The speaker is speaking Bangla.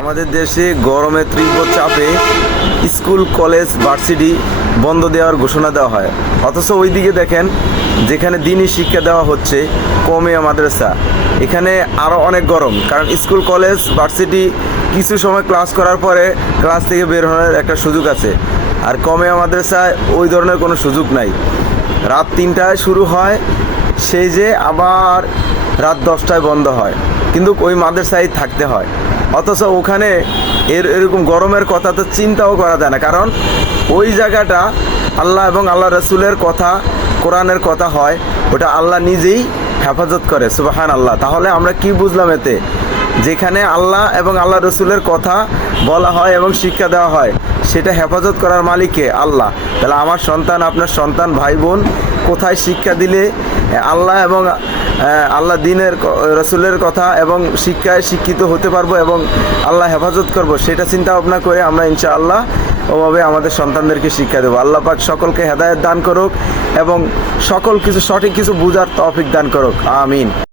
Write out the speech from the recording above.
আমাদের দেশে গরমের তীব্র চাপে স্কুল, কলেজ, ভার্সিটি বন্ধ দেওয়ার ঘোষণা দেওয়া হয়। অথচ ওইদিকে দেখেন, যেখানে দিনই শিক্ষা দেওয়া হচ্ছে, কমে মাদ্রাসা এখানে আরও অনেক গরম, কারণ স্কুল, কলেজ, ভার্সিটি কিছু সময় ক্লাস করার পরে ক্লাস থেকে বের হওয়ার একটা সুযোগ আছে। আর কমে মাদ্রাসায় ওই ধরনের কোনো সুযোগ নাই। রাত তিনটায় শুরু হয়, সেই যে আবার রাত দশটায় বন্ধ হয়। কিন্তু ওই মাদ্রাসায় থাকতে হয়। অথচ ওখানে এর, এরকম গরমের কথা তো চিন্তাও করা যায় না। কারণ ওই জায়গাটা আল্লাহ এবং আল্লাহ রসুলের কথা, কোরআনের কথা হয়, ওটা আল্লাহ নিজেই হেফাজত করে সুবাহান আল্লাহ তাহলে আমরা কি বুঝলাম এতে? যেখানে আল্লাহ এবং আল্লাহ রসুলের কথা বলা হয় এবং শিক্ষা দেওয়া হয়, সেটা হেফাজত করার মালিককে আল্লাহ। তাহলে আমার সন্তান, আপনার সন্তান, ভাই বোন, কোথায় শিক্ষা দিলে আল্লাহ এবং আল্লাহ দিনের রসুলের কথা এবং শিক্ষায় শিক্ষিত হতে পারব এবং আল্লাহ হেফাজত করব, সেটা চিন্তা ভাবনা করে আমরা ইনশাআল্লাহ ওভাবে আমাদের সন্তানদেরকে শিক্ষা দেবো। আল্লাহ পাক সকলকে হেদায়ত দান করুক এবং সকল কিছু সঠিক কিছু বুঝার তফিক দান করুক। আমিন।